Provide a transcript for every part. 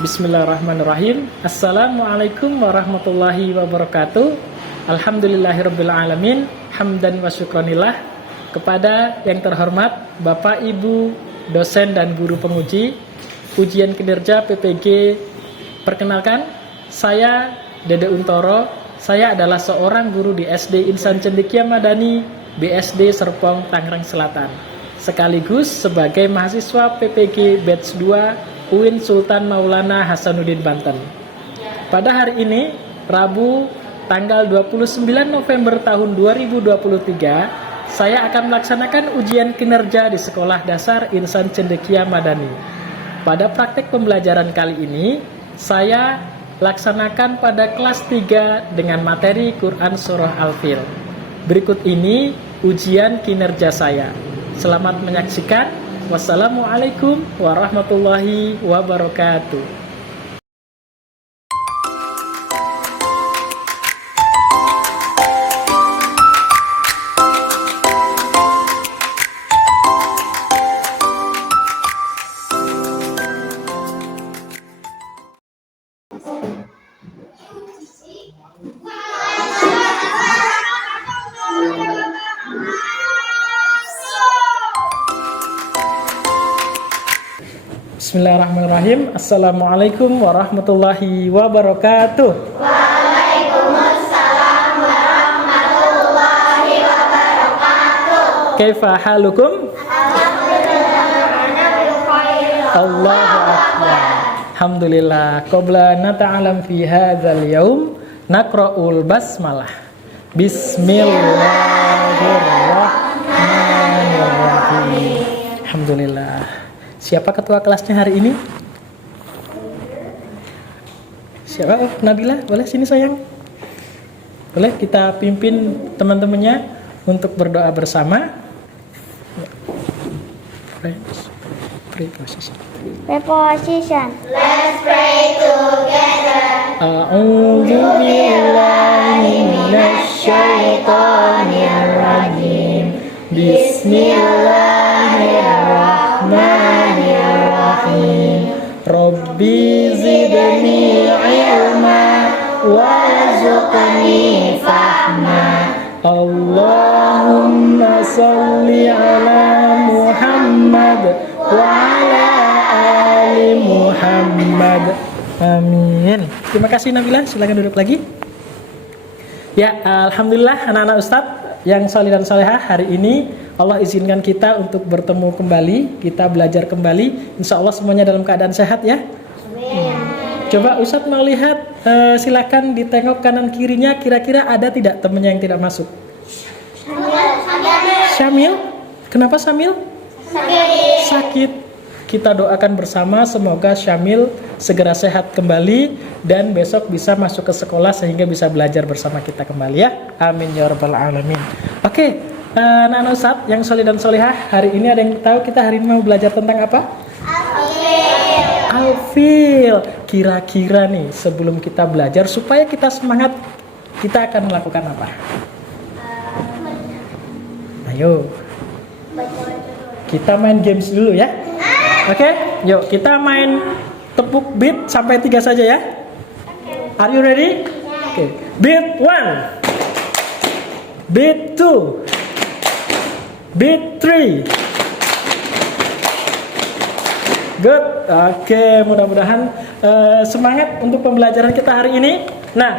Bismillahirrahmanirrahim. Assalamualaikum warahmatullahi wabarakatuh. Alhamdulillahirrabbilalamin. Hamdan wa syukranillah. Kepada yang terhormat Bapak Ibu dosen dan guru penguji ujian kinerja PPG, perkenalkan, saya Dede Untoro. Saya adalah seorang guru di SD Insan Cendekia Madani BSD Serpong, Tangerang Selatan, sekaligus sebagai mahasiswa PPG Batch 2 UIN Sultan Maulana Hasanuddin Banten. Pada hari ini, Rabu tanggal 29 November tahun 2023, saya akan melaksanakan ujian kinerja di Sekolah Dasar Insan Cendekia Madani. Pada praktek pembelajaran kali ini, saya laksanakan pada kelas 3 dengan materi Quran Surah Al-Fil. Berikut ini ujian kinerja saya. Selamat menyaksikan. Wassalamualaikum warahmatullahi wabarakatuh. Bismillahirrahmanirrahim. Assalamualaikum warahmatullahi wabarakatuh. Waalaikumsalam warahmatullahi wabarakatuh. Kaifa halukum? Allahu akbar. Alhamdulillah. Qabla nata'alam fi hadzal yaum naqra'ul basmalah. Bismillahirrahmanirrahim. Alhamdulillah. Siapa ketua kelasnya hari ini? Siapa? Oh, Nabila, boleh sini sayang. Boleh kita pimpin teman-temannya untuk berdoa bersama. Preposition. Let's pray together. A'udzu billahi minasy syaithanir rajim. Bismillahirrahmanirrahim. Rabbi zidni ilma warzuqni fahma. Allahumma salli ala Muhammad wa ala ali Muhammad. Amin. Terima kasih Nabila, silakan duduk lagi. Ya, alhamdulillah anak-anak Ustadz yang salih dan salehah, hari ini Allah izinkan kita untuk bertemu kembali, kita belajar kembali. Insya Allah semuanya dalam keadaan sehat ya. Coba Ustadz mau lihat, silakan ditengok kanan kirinya, kira-kira ada tidak temennya yang tidak masuk? Syamil? Kenapa Syamil? Sakit. Kita doakan bersama semoga Syamil segera sehat kembali dan besok bisa masuk ke sekolah sehingga bisa belajar bersama kita kembali ya. Amin ya rabbal alamin. Oke, anak-anak Ustadz yang soleh dan solehah, hari ini ada yang tahu kita hari ini mau belajar tentang apa? Al-Fil. Kira-kira nih sebelum kita belajar supaya kita semangat, kita akan melakukan apa? Ayo, kita main games dulu ya. Oke, yuk kita main tepuk beat sampai 3 saja ya. Are you ready? Oke. Beat 1, beat 2, beat 3. Good. Oke, mudah-mudahan semangat untuk pembelajaran kita hari ini. Nah,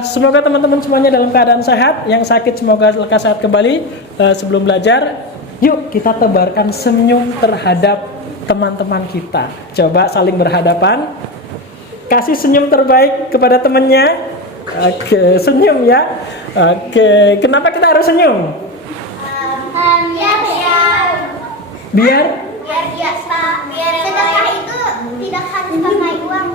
semoga teman-teman semuanya dalam keadaan sehat. Yang sakit semoga lekas sehat kembali. Sebelum belajar, yuk kita tebarkan senyum terhadap teman-teman kita. Coba saling berhadapan. Kasih senyum terbaik kepada temannya. Oke, senyum ya. Oke, kenapa kita harus senyum? Biar Sedekah itu tidak harus pakai uang,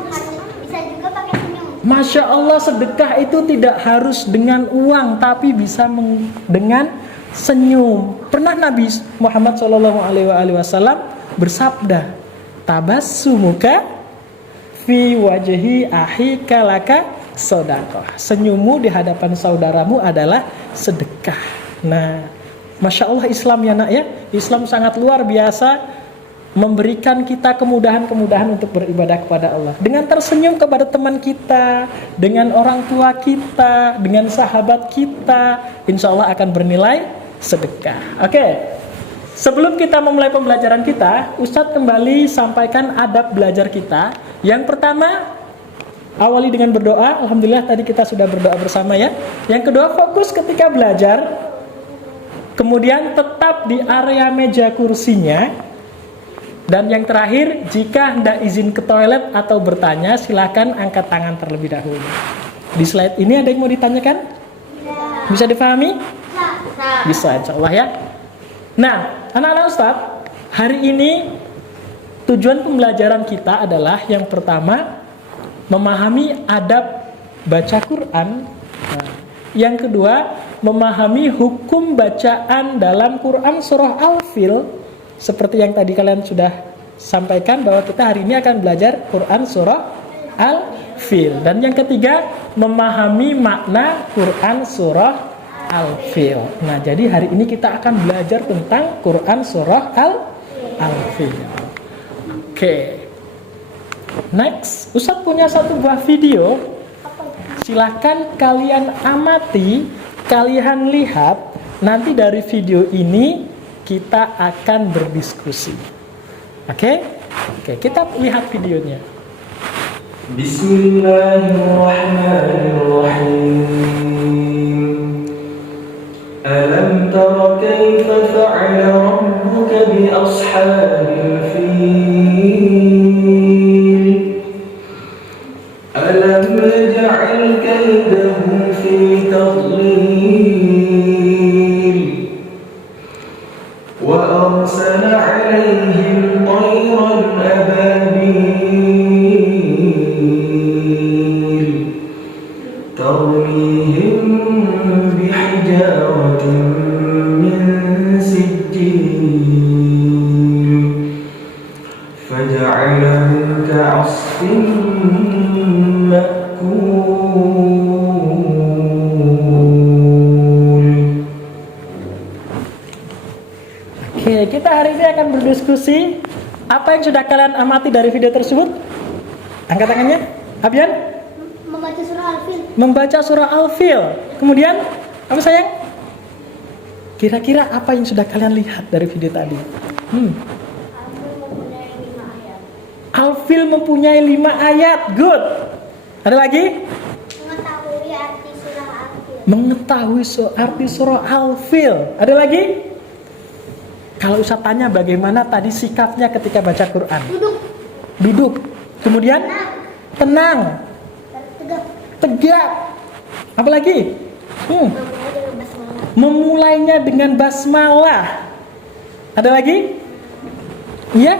bisa juga pakai senyum. Masya Allah, sedekah itu tidak harus dengan uang, tapi bisa dengan senyum. Pernah Nabi Muhammad SAW bersabda, tabassumuka fi wajhi akhika laka sedekah. Senyummu di hadapan saudaramu adalah sedekah. Nah, Masya Allah Islam ya nak ya. Islam sangat luar biasa. memberikan kita kemudahan-kemudahan untuk beribadah kepada Allah. Dengan tersenyum kepada teman kita, dengan orang tua kita, dengan sahabat kita, insya Allah akan bernilai sedekah. Oke, sebelum kita memulai pembelajaran kita, Ustadz kembali sampaikan adab belajar kita. Yang pertama, awali dengan berdoa. Alhamdulillah tadi kita sudah berdoa bersama ya. Yang kedua, fokus ketika belajar. Kemudian tetap di area meja kursinya. Dan yang terakhir, jika hendak izin ke toilet atau bertanya, silakan angkat tangan terlebih dahulu. Di slide ini ada yang mau ditanyakan? Bisa dipahami? Bisa, insya Allah ya. Nah, anak-anak Ustadz, hari ini tujuan pembelajaran kita adalah yang pertama, memahami adab baca Quran. Nah, yang kedua, memahami hukum bacaan dalam Quran surah Al-Fil. Seperti yang tadi kalian sudah sampaikan bahwa kita hari ini akan belajar Quran surah Al-Fil. Dan yang ketiga, memahami makna Quran surah Al-Fil. Nah, jadi hari ini kita akan belajar tentang Quran surah Al-Fil. Oke. Next, Ustadz punya satu buah video. Silahkan kalian amati, kalian lihat. Nanti dari video ini kita akan berdiskusi. Oke, kita lihat videonya. Bismillahirrahmanirrahim. Alam tara kaifa fa'ala rabbuka bi ashabil fil. Alam yaj'al kaydahum fi tadlil. وأرسل عليهم طيرا أبابيل ترميهم بحجارة من سجيل فجعلهم كعصف مأكول. Kita hari ini akan berdiskusi. Apa yang sudah kalian amati dari video tersebut? Angkat tangannya. Abian? Membaca surah Al-Fil. Membaca surah Al-Fil. Kemudian, apa sayang? Kira-kira apa yang sudah kalian lihat dari video tadi? Al-Fil mempunyai 5 ayat. Good. Ada lagi? Mengetahui arti surah Al-Fil. Mengetahui arti surah Al-Fil. Ada lagi? Kalau Ustaz tanya bagaimana tadi sikapnya ketika baca Quran? Duduk. Kemudian tenang. Tegak. Apa lagi? Memulainya dengan basmalah. Ada lagi? Iya?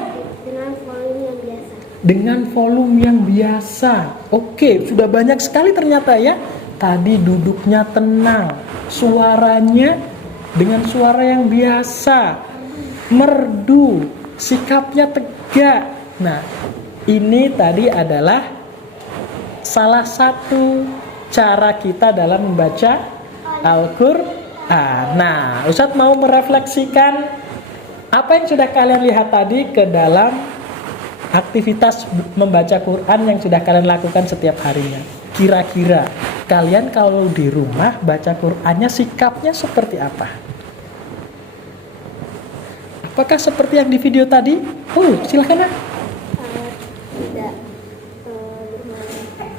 Dengan volume yang biasa. Oke, sudah banyak sekali ternyata ya. Tadi duduknya tenang, suaranya dengan suara yang biasa. Merdu, sikapnya tegak. Nah, ini tadi adalah salah satu cara kita dalam membaca Al-Quran. Nah, Ustadz mau merefleksikan apa yang sudah kalian lihat tadi ke dalam aktivitas membaca Quran yang sudah kalian lakukan setiap harinya. Kira-kira kalian kalau di rumah baca Qurannya sikapnya seperti apa? Apakah seperti yang di video tadi? Silakan.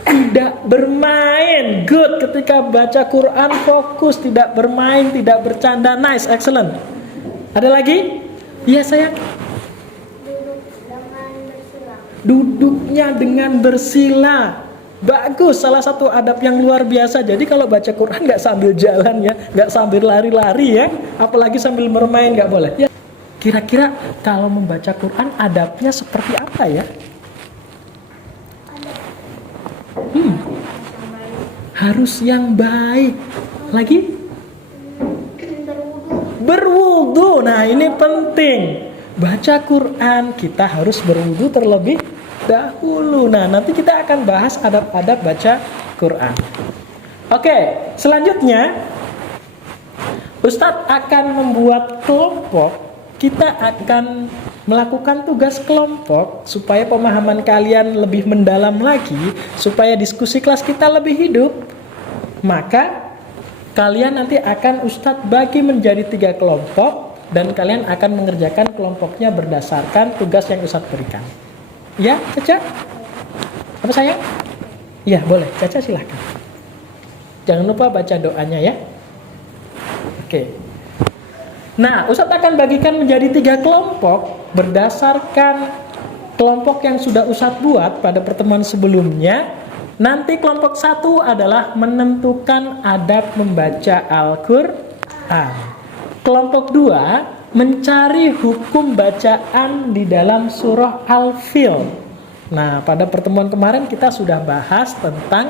Tidak bermain. Good. Ketika baca Quran fokus, tidak bermain, tidak bercanda. Nice, excellent. Ada lagi? Iya sayang. Duduknya dengan bersila. Bagus, salah satu adab yang luar biasa. Jadi kalau baca Quran nggak sambil jalan ya, nggak sambil lari-lari ya, apalagi sambil bermain nggak boleh. Ya. Kira-kira kalau membaca Quran adabnya seperti apa ya? Harus yang baik. Lagi? Berwudu. Nah, ini penting. Baca Quran kita harus berwudu terlebih dahulu. Nah, nanti kita akan bahas adab-adab baca Quran. Oke, selanjutnya Ustadz akan membuat kelompok. Kita akan melakukan tugas kelompok supaya pemahaman kalian lebih mendalam lagi, supaya diskusi kelas kita lebih hidup, maka kalian nanti akan Ustadz bagi menjadi 3 kelompok dan kalian akan mengerjakan kelompoknya berdasarkan tugas yang Ustadz berikan. Ya, Caca? Apa sayang? Ya, boleh. Caca silahkan. Jangan lupa baca doanya ya. Oke. Nah, Ustadz akan bagikan menjadi 3 kelompok berdasarkan kelompok yang sudah Ustadz buat pada pertemuan sebelumnya. Nanti kelompok 1 adalah menentukan adab membaca Al-Quran. Kelompok 2 mencari hukum bacaan di dalam surah Al-Fil. Nah, pada pertemuan kemarin kita sudah bahas tentang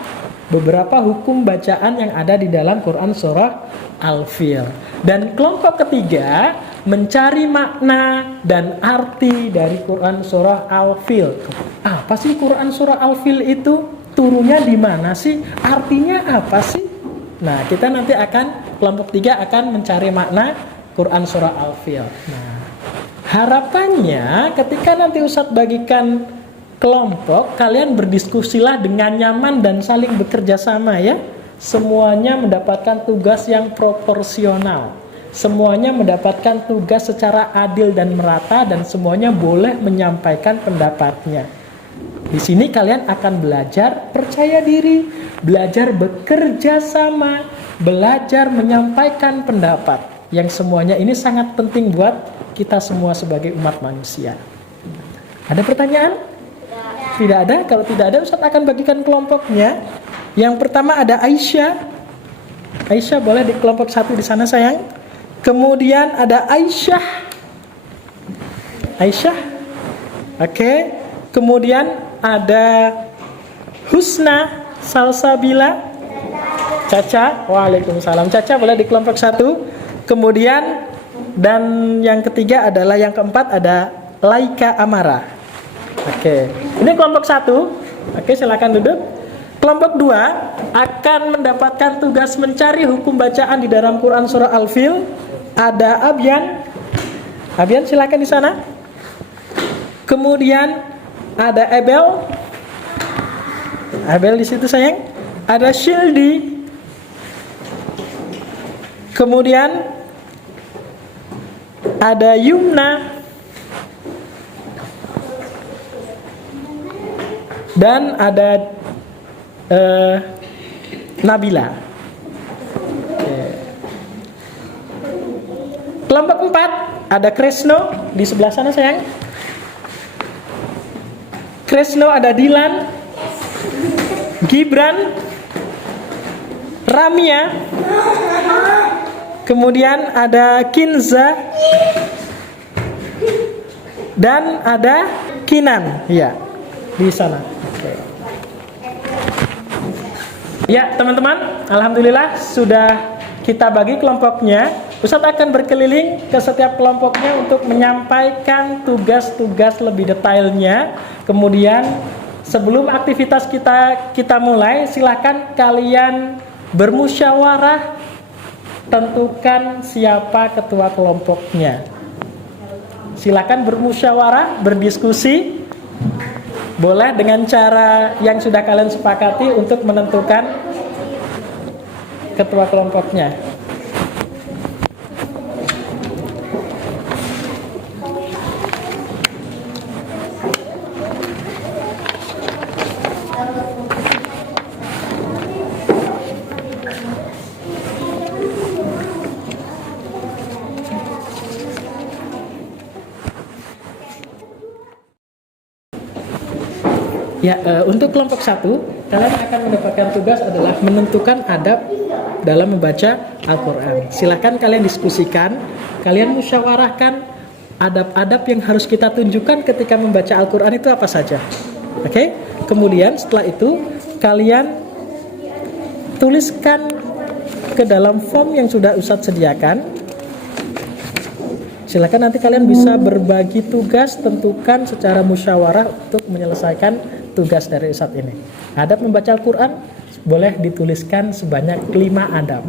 beberapa hukum bacaan yang ada di dalam Quran surah Al-Fil. Dan kelompok ketiga mencari makna dan arti dari Quran surah Al-Fil. Apa sih Quran surah Al-Fil itu? Turunnya di mana sih? Artinya apa sih? Nah, kita nanti akan kelompok 3 akan mencari makna Quran surah Al-Fil. Nah, harapannya ketika nanti Ustadz bagikan kelompok, kalian berdiskusilah dengan nyaman dan saling bekerja sama ya. Semuanya mendapatkan tugas yang proporsional. Semuanya mendapatkan tugas secara adil dan merata dan semuanya boleh menyampaikan pendapatnya. Di sini kalian akan belajar percaya diri, belajar bekerja sama, belajar menyampaikan pendapat. Yang semuanya ini sangat penting buat kita semua sebagai umat manusia. Ada pertanyaan? Tidak ada? Kalau tidak ada, Ustadz akan bagikan kelompoknya. Yang pertama ada Aisyah. Aisyah boleh di kelompok 1 di sana sayang. Kemudian ada Aisyah. Aisyah. Oke. Kemudian ada Husna Salsabila. Caca. Waalaikumsalam. Caca boleh di kelompok 1. Kemudian dan yang ketiga adalah yang keempat ada Laika Amara. Oke. Ini kelompok 1. Oke, silakan duduk. Kelompok 2 akan mendapatkan tugas mencari hukum bacaan di dalam Quran surah Al-Fil. Ada Abyan. Abyan silakan di sana. Kemudian ada Ebel. Abel di situ sayang. Ada Shildi. Kemudian ada Yumna. Dan ada Nabila. Kelompok 4 ada Kresno di sebelah sana sayang. Kresno ada Dilan, Gibran, Ramia, kemudian ada Kinza dan ada Kinan. Ya, di sana. Ya teman-teman, alhamdulillah sudah kita bagi kelompoknya. Ustadz akan berkeliling ke setiap kelompoknya untuk menyampaikan tugas-tugas lebih detailnya. Kemudian sebelum aktivitas kita mulai, silakan kalian bermusyawarah, tentukan siapa ketua kelompoknya. Silakan bermusyawarah, berdiskusi. Boleh dengan cara yang sudah kalian sepakati untuk menentukan ketua kelompoknya. Ya, untuk kelompok 1, kalian akan mendapatkan tugas adalah menentukan adab dalam membaca Al-Quran. Silakan kalian diskusikan, kalian musyawarahkan adab-adab yang harus kita tunjukkan ketika membaca Al-Quran itu apa saja. Oke? Kemudian setelah itu, kalian tuliskan ke dalam form yang sudah Ustadz sediakan. Silakan nanti kalian bisa berbagi tugas, tentukan secara musyawarah untuk menyelesaikan tugas dari Ustadz ini. Adab membaca Al-Quran boleh dituliskan sebanyak 5 adab.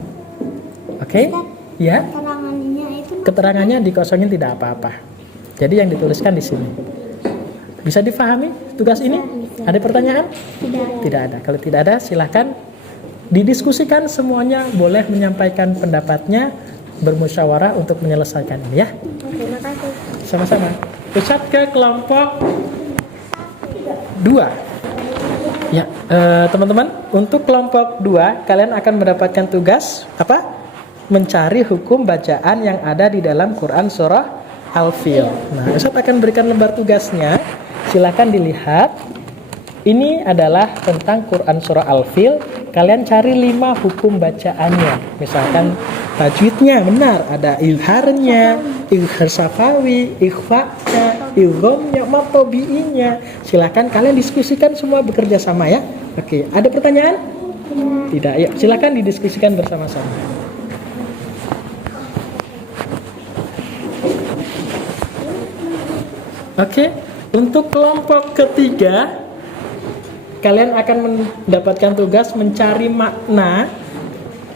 Oke? Ya? Keterangannya itu Keterangannya dikosongin tidak apa-apa. Jadi yang dituliskan di sini. Bisa difahami tugas ini? Ada pertanyaan? Tidak ada. Kalau tidak ada, silakan didiskusikan, semuanya boleh menyampaikan pendapatnya, bermusyawarah untuk menyelesaikan ini ya. Terima kasih. Sama-sama. Ustadz ke kelompok 2. Ya, teman-teman, untuk kelompok 2 kalian akan mendapatkan tugas apa? Mencari hukum bacaan yang ada di dalam Quran surah Al-Fil. Nah, Ustadz akan berikan lembar tugasnya. Silakan dilihat. Ini adalah tentang Quran surah Al-Fil. Kalian cari 5 hukum bacaannya. Misalkan tajwidnya benar, ada ilharnya, ilhar safawi, ikhfa'nya, ilghamnya, matobi'inya. Silakan kalian diskusikan, semua bekerja sama ya. Oke, ada pertanyaan? Tidak. Ya, silakan didiskusikan bersama-sama. Oke, untuk kelompok ketiga kalian akan mendapatkan tugas mencari makna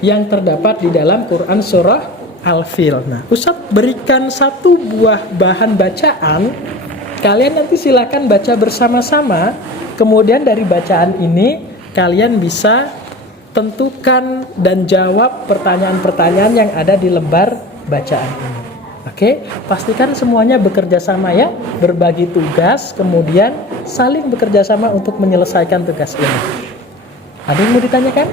yang terdapat di dalam Quran surah Al-Fil. Nah, Ustadz berikan 1 buah bahan bacaan. Kalian nanti silakan baca bersama-sama. Kemudian dari bacaan ini kalian bisa tentukan dan jawab pertanyaan-pertanyaan yang ada di lembar bacaan ini. Oke, pastikan semuanya bekerja sama ya, berbagi tugas, kemudian saling bekerja sama untuk menyelesaikan tugas ini. Ada yang mau ditanyakan?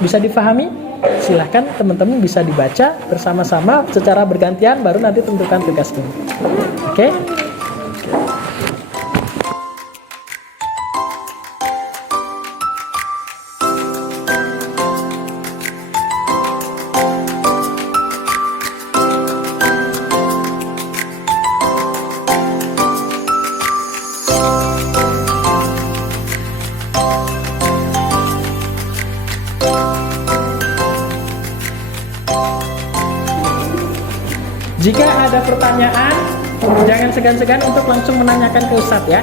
Bisa difahami? Silahkan teman-teman bisa dibaca bersama-sama secara bergantian, baru nanti tentukan tugas ini. Oke? Jika ada pertanyaan, jangan segan-segan untuk langsung menanyakan ke Ustadz ya.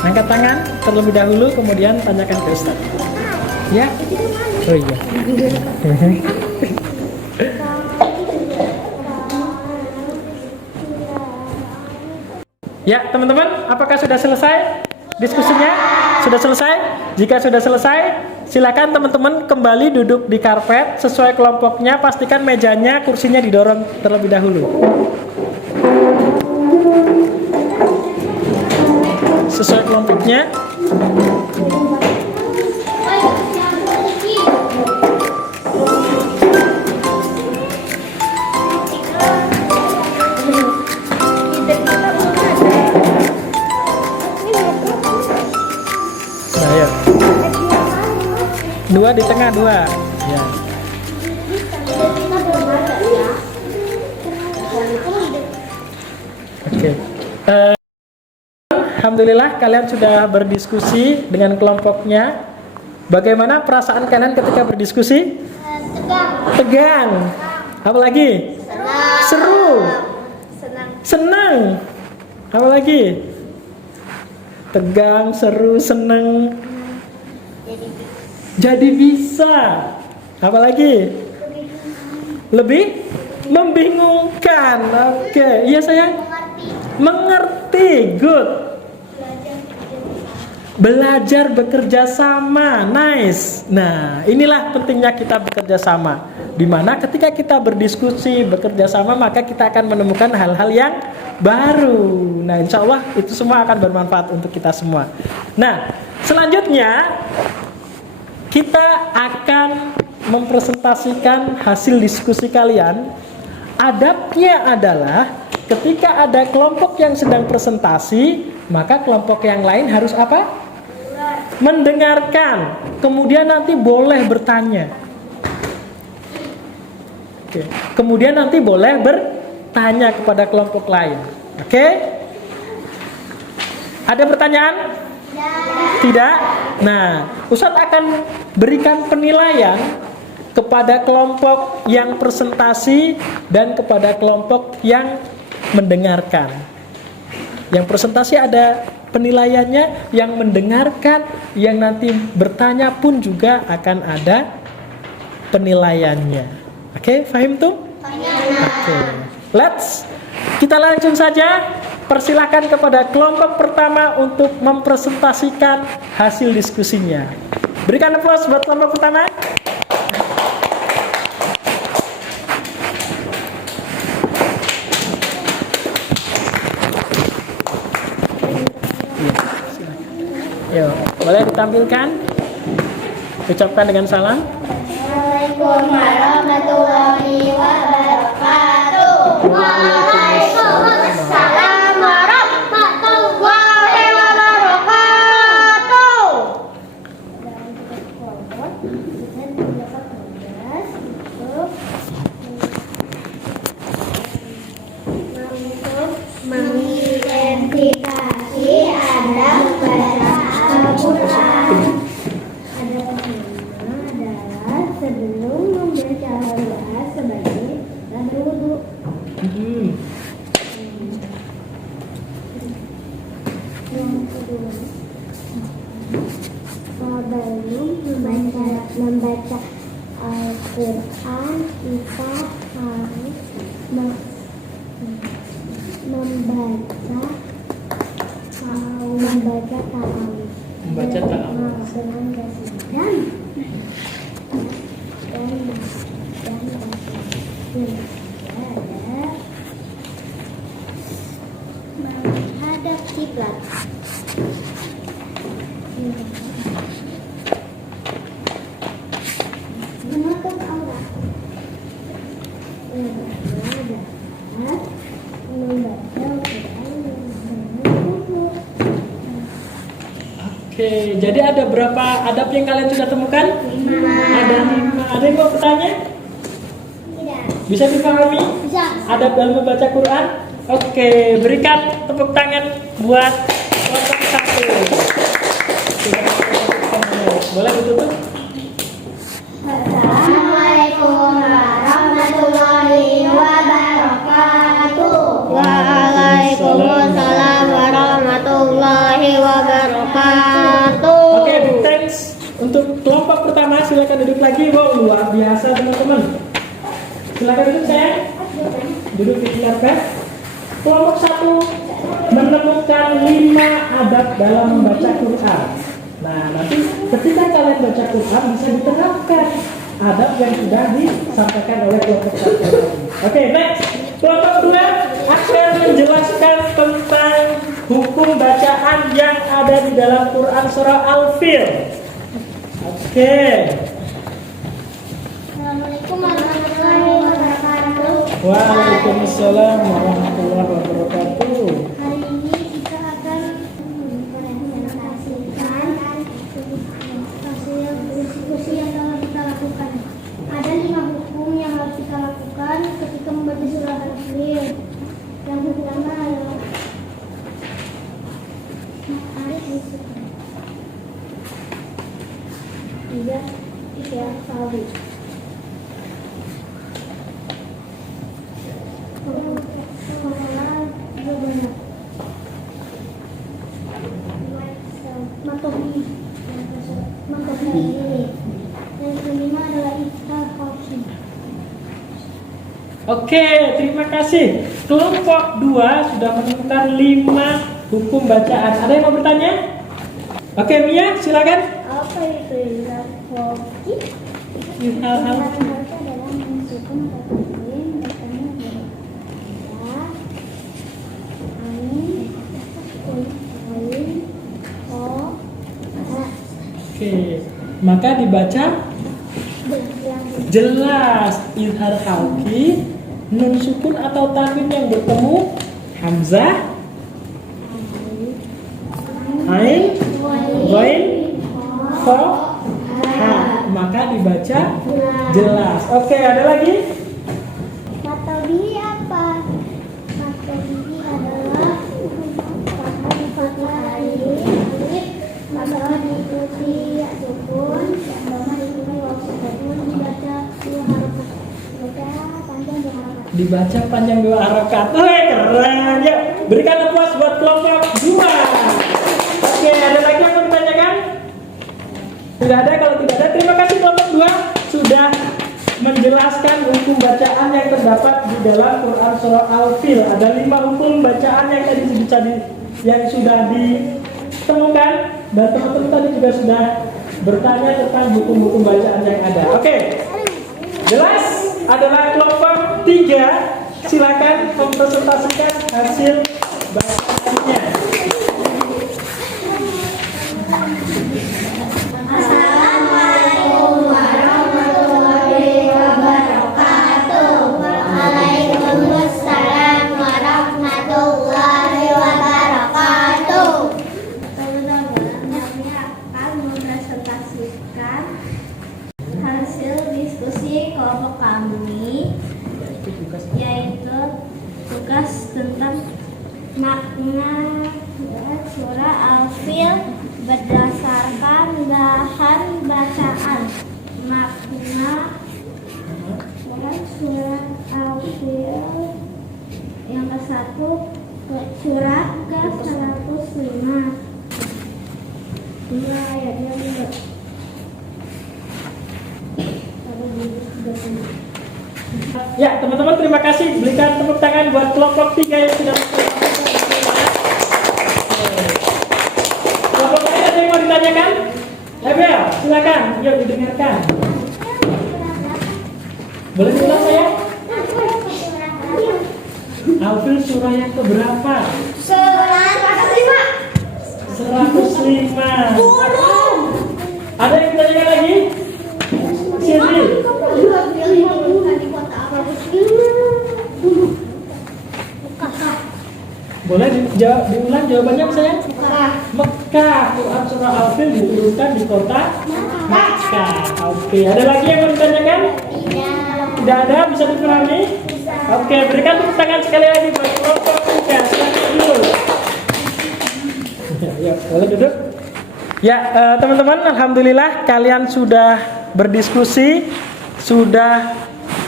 Angkat tangan terlebih dahulu, kemudian tanyakan ke Ustadz. Ya? Oh iya. Ya, teman-teman, apakah sudah selesai diskusinya? Sudah selesai? Jika sudah selesai, silakan teman-teman kembali duduk di karpet sesuai kelompoknya. Pastikan mejanya, kursinya didorong terlebih dahulu. Sesuai kelompoknya. Ayo. 2 di tengah, 2. Ya. Oke. Alhamdulillah kalian sudah berdiskusi dengan kelompoknya. Bagaimana perasaan kalian ketika berdiskusi? Tegang. Apa lagi? Seru. Senang. Apa lagi? Tegang, seru, senang. Jadi bisa. Apa lagi? Lebih membingungkan. Oke, iya sayang. Mengerti. Good. Belajar bekerja sama. Nice. Nah, inilah pentingnya kita bekerja sama. Dimana ketika kita berdiskusi, bekerja sama, maka kita akan menemukan hal-hal yang baru. Nah, insya Allah itu semua akan bermanfaat untuk kita semua. Nah, selanjutnya kita akan mempresentasikan hasil diskusi kalian. Adabnya adalah ketika ada kelompok yang sedang presentasi, maka kelompok yang lain harus apa? Mendengarkan. Kemudian nanti boleh bertanya. Oke. Kemudian nanti boleh bertanya kepada kelompok lain. Oke? Ada pertanyaan? Tidak? Nah, Ustadz akan berikan penilaian kepada kelompok yang presentasi dan kepada kelompok yang mendengarkan. Yang presentasi ada penilaiannya, yang mendengarkan, yang nanti bertanya pun juga akan ada penilaiannya. Oke, fahim tuh? Oke. Let's Kita langsung saja persilakan kepada kelompok pertama untuk mempresentasikan hasil diskusinya. Berikan aplaus buat kelompok pertama. Yuk, boleh ditampilkan? Ucapkan dengan salam. Assalamualaikum warahmatullahi wabarakatuh. Waalaikumsalam warahmatullahi wabarakatuh. Mengidentifikasi adab baca Al-Quran. Adab pertama adalah sebelum membaca Al-Quran sebaiknya berwudu. Yang kedua, sebelum membaca Al-Quran kita harus membaca ta'awudz. Membaca ta'awudz. Dengan basmalah dan menghadap kiblat. Menutup aurat. Membaca Al-Quran Oke, jadi ada berapa adab yang kalian sudah temukan? 5. Ada 5. Ada yang mau bertanya? Tidak. Bisa dipahami? Bisa. Adab dalam membaca Quran? Oke, berikan tepuk tangan buat kelompok 1. Boleh ditutup? Assalamualaikum warahmatullahi wabarakatuh. Waalaikumsalam warahmatullahi wabarakatuh. Oke, big thanks untuk kelompok pertama. Silakan duduk lagi. Wow, luar biasa teman-teman. Silakan duduk sayang. Duduk di karpet. Kelompok 1 menemukan 5 adab dalam membaca Quran. Nah, nanti ketika kalian baca Quran bisa diterapkan adab yang sudah disampaikan oleh kelompok 1. Oke, next. Kelompok 2 akan menjelaskan tentang hukum bacaan yang ada di dalam Quran surah Al-Fil. Oke. Assalamualaikum warahmatullahi wabarakatuh. Waalaikumsalam warahmatullahi wabarakatuh. Hari ini kita akan mempresentasikan hasil diskusi yang telah kita lakukan. Ada 5 hukum yang harus kita lakukan ketika membaca surah Al-Fil. Yang pertama adalah arif disukai. Tiga, ikhlas salih. Yang kelima adalah ikhlas khawfi. Oke, terima kasih. Kelompok 2 sudah menemukan 5 hukum bacaan. Ada yang mau bertanya? Oke, Mia, silakan. Apa itu ikhlas khawfi? Hal-hal. Harusnya adalah mensukum kata-kata bacanya adalah ya, ain, ko, ha. Oke, maka dibaca jelas izhar halki, nun sukun atau tanwin yang bertemu hamzah, ain, ghain, kha, ha. Maka dibaca jelas. Oke, ada lagi? Matobihi apa? Matobihi adalah fathah alif, masalah diikuti ya sukun, bawah diikuti waw sukun, dibaca 2 harakat. Dibaca panjang 2 harakat. Keren. Yuk, berikan aplaus buat kelompok 2. Oke, ada lagi yang mau ditanyakan? Tidak ada. Kalau tidak ada, terima kasih kelompok 2 sudah menjelaskan menjelaskan hukum bacaan yang terdapat di dalam Quran surah Al-Fil. Ada 5 hukum bacaan yang sudah ditemukan, dan teman-teman tadi juga sudah bertanya tentang hukum-hukum bacaan yang ada. Oke. Jelas? Adalah kelompok 3. Silakan mempresentasikan hasil bacaannya. Assalamualaikum warahmatullahi wabarakatuh. Waalaikumsalam warahmatullahi wabarakatuh. Kami akan mempresentasikan hasil diskusi kelompok kami, yaitu tugas tentang makna surah Al-Fil berdasarkan bahan bacaan. Makna surah Al-Fil yang ke-1, surah ke-105. Ini ayatnya benar. Ya, teman-teman, terima kasih. Berikan tepuk tangan buat kelompok 3 yang sudah mempresentasikan. Kelompok lain ada yang mau ditanyakan? Ebel, silakan. Yuk didengarkan. Boleh diulang saya? Al-Fil surah yang keberapa? Surah 105. Ada yang ditanyakan lagi? Sini. Boleh diulang jawabannya saya? Mekah. Quran surah Al-Fil diturunkan di kota Mekah. Oke, ada lagi yang mau ditanyakan? Tidak ada, bisa dipahami? Oke, berikan tepuk tangan sekali lagi buat kelompok 3. Silakan dulu. Ya, boleh duduk. Ya, teman-teman, alhamdulillah kalian sudah berdiskusi, sudah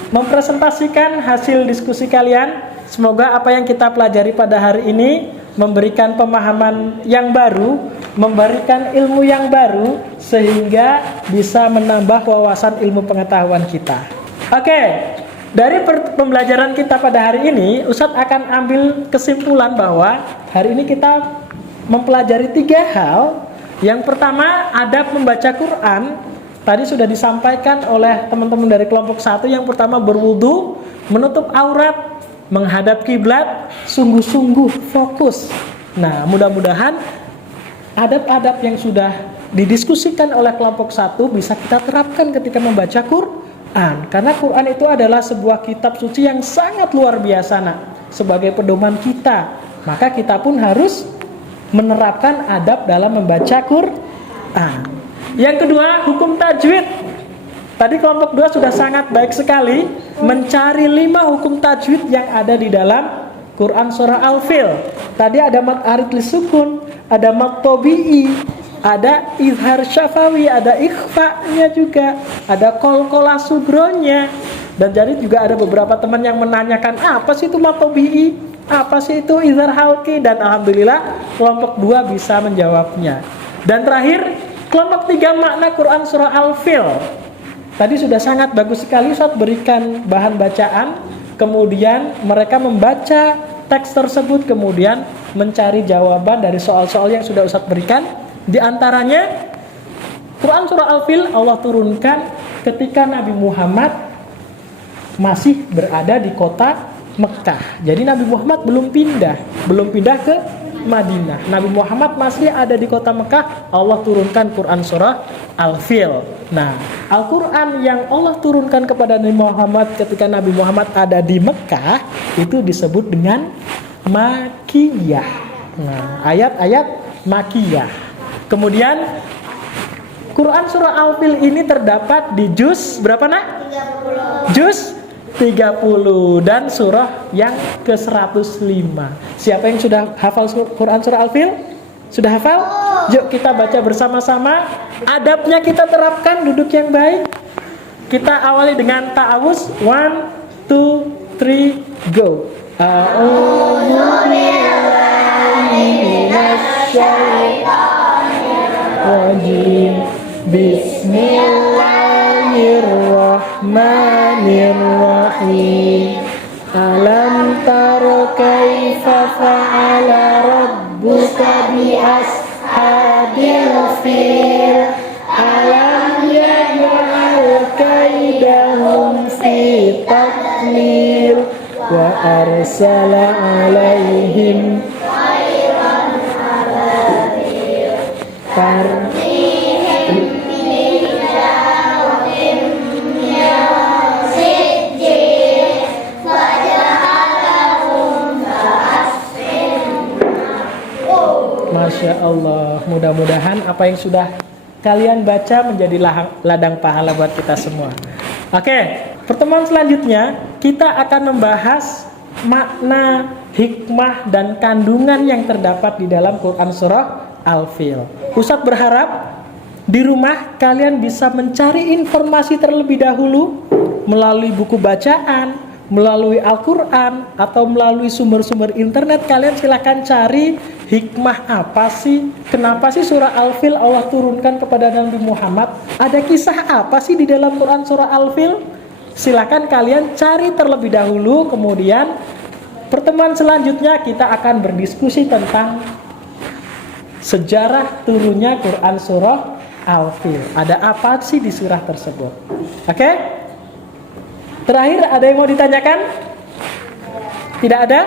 mempresentasikan hasil diskusi kalian. Semoga apa yang kita pelajari pada hari ini memberikan pemahaman yang baru, memberikan ilmu yang baru, sehingga bisa menambah wawasan ilmu pengetahuan kita. Oke, dari pembelajaran kita pada hari ini, Ustadz akan ambil kesimpulan bahwa hari ini kita mempelajari 3 hal. Yang pertama, adab membaca Quran. Tadi sudah disampaikan oleh teman-teman dari kelompok 1. Yang pertama, berwudu, menutup aurat, menghadap kiblat, sungguh-sungguh fokus. Nah, mudah-mudahan adab-adab yang sudah didiskusikan oleh kelompok 1 bisa kita terapkan ketika membaca Quran. Karena Quran itu adalah sebuah kitab suci yang sangat luar biasa, sebagai pedoman kita. Maka kita pun harus menerapkan adab dalam membaca Quran. Yang kedua, hukum tajwid. Tadi kelompok 2 sudah sangat baik sekali mencari 5 hukum tajwid yang ada di dalam Quran surah Al-Fil. Tadi ada mad arid lisukun, ada mad tabi'i, ada izhar syafawi, ada ikhfa-nya juga, ada qalqalah sugronya. Dan jadi juga ada beberapa teman yang menanyakan, apa sih itu mad tabi'i? Apa sih itu izhar halqi? Dan alhamdulillah kelompok 2 bisa menjawabnya. Dan terakhir, kelompok 3 makna Quran surah Al-Fil. Tadi sudah sangat bagus sekali Ustaz berikan bahan bacaan, kemudian mereka membaca teks tersebut, kemudian mencari jawaban dari soal-soal yang sudah Ustaz berikan. Di antaranya Quran surah Al-Fil Allah turunkan ketika Nabi Muhammad masih berada di kota Mekah. Jadi Nabi Muhammad belum pindah ke Madinah. Nabi Muhammad masih ada di kota Mekah. Allah turunkan Quran surah Al-Fil. Nah, Al-Quran yang Allah turunkan kepada Nabi Muhammad ketika Nabi Muhammad ada di Mekah itu disebut dengan Makiyah. Nah, ayat-ayat Makiyah. Kemudian Quran surah Al-Fil ini terdapat di juz berapa nak? 30. Juz 30 dan surah yang ke-105. Siapa yang sudah hafal Quran surah Al-Fil? Sudah hafal? Yuk kita baca bersama-sama. Adabnya kita terapkan, duduk yang baik. Kita awali dengan ta'awuz. 1, 2, 3, go. A'udzu billahi minasy syaithanir rajim. Bismillahirrahmanirrahim. kaifa fa'ala rabbuka bi ashabil fil alam yaj'al kaidahum fi tadlil wa arsala alaihim Masya Allah, mudah-mudahan apa yang sudah kalian baca menjadi ladang pahala buat kita semua. Oke, pertemuan selanjutnya kita akan membahas makna, hikmah, dan kandungan yang terdapat di dalam Quran Surah Al-Fil. Ustadz berharap di rumah kalian bisa mencari informasi terlebih dahulu melalui buku bacaan, melalui Al-Quran, atau melalui sumber-sumber internet. Kalian silakan cari hikmah apa sih, kenapa sih surah Al-Fil Allah turunkan kepada Nabi Muhammad, ada kisah apa sih di dalam Quran surah Al-Fil. Silakan kalian cari terlebih dahulu. Kemudian pertemuan selanjutnya kita akan berdiskusi tentang sejarah turunnya Quran surah Al-Fil. Ada apa sih di surah tersebut? Oke? Terakhir, ada yang mau ditanyakan? Tidak ada?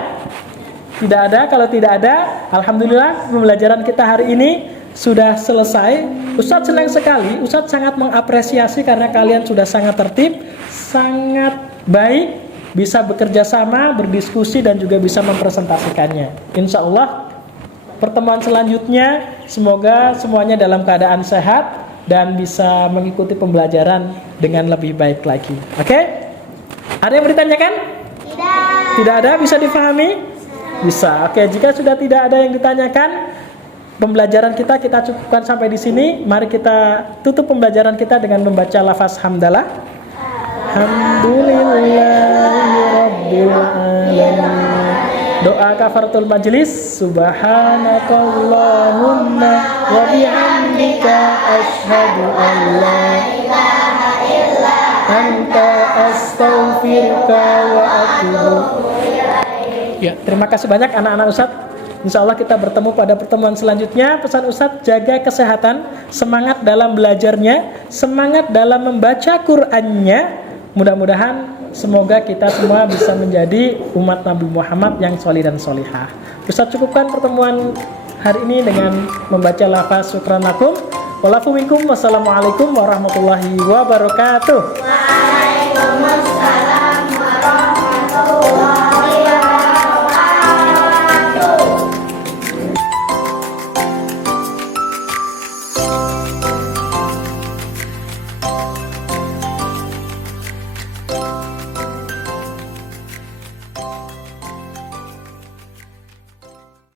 Tidak ada. Kalau tidak ada, alhamdulillah pembelajaran kita hari ini sudah selesai. Ustadz senang sekali. Ustadz sangat mengapresiasi karena kalian sudah sangat tertib, sangat baik, bisa bekerja sama, berdiskusi, dan juga bisa mempresentasikannya. Insya Allah pertemuan selanjutnya semoga semuanya dalam keadaan sehat dan bisa mengikuti pembelajaran dengan lebih baik lagi. Oke? Ada yang ditanyakan? Tidak ada, bisa difahami? Bisa. Oke, jika sudah tidak ada yang ditanyakan, pembelajaran kita cukupkan sampai di sini. Mari kita tutup pembelajaran kita dengan membaca lafaz hamdalah. Alhamdulillahirabbil alamin. Doa kafaratul majlis. Subhanakallahumma wa bihamdika asyhadu an la ilaha illa anta astaghfiruka wa atubu. Ya, terima kasih banyak anak-anak Ustadz. Insya Allah kita bertemu pada pertemuan selanjutnya. Pesan Ustadz, jaga kesehatan, semangat dalam belajarnya, semangat dalam membaca Qur'annya. Mudah-mudahan semoga kita semua bisa menjadi umat Nabi Muhammad yang solih dan solihah. Ustadz cukupkan pertemuan hari ini dengan membaca lafaz syukran lakum. Wassalamualaikum warahmatullahi wabarakatuh. Waalaikumsalam.